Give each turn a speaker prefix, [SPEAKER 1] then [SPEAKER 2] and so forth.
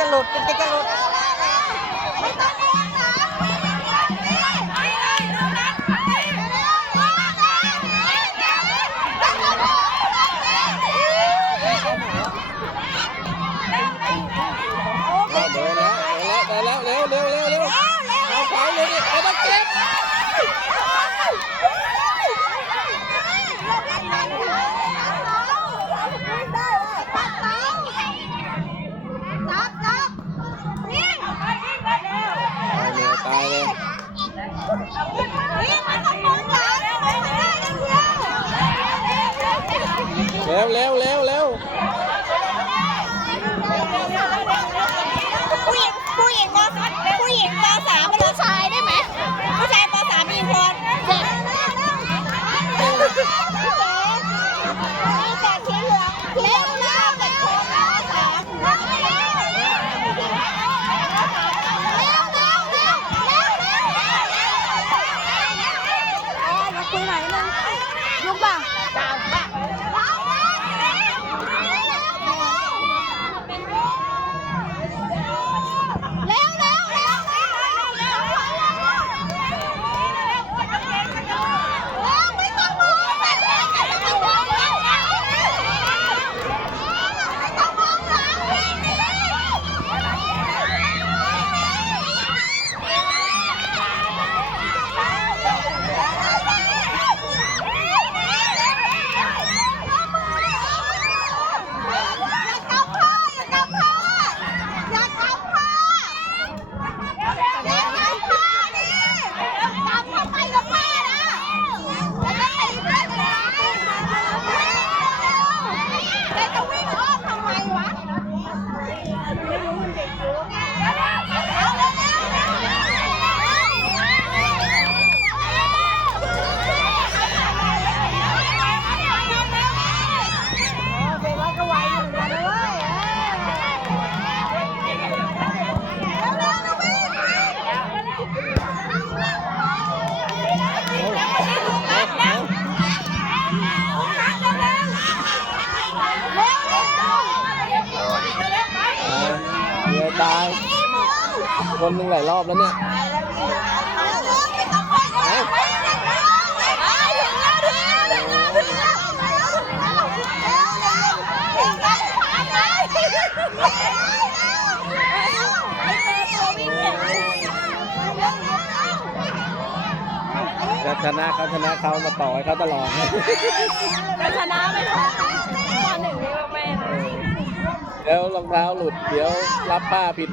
[SPEAKER 1] থেকে লোড টেকে লোট เร็
[SPEAKER 2] วเร็วเร็วเร็ว
[SPEAKER 1] ผู้หญิงผู้หญิงมสามผู้หญิงมสาม
[SPEAKER 3] มาเล
[SPEAKER 1] ย
[SPEAKER 2] こん。 ตาย คนหนึ่งหลายรอบแล้วเนี่ยชนะเขาชนะเขามาต่อให้เขาตลอด
[SPEAKER 1] ชนะไม่ท้อข้อหนึ่งนี่แม่
[SPEAKER 2] แล้วรองเท้าหลุด เดี๋ยวรับผ้าผิด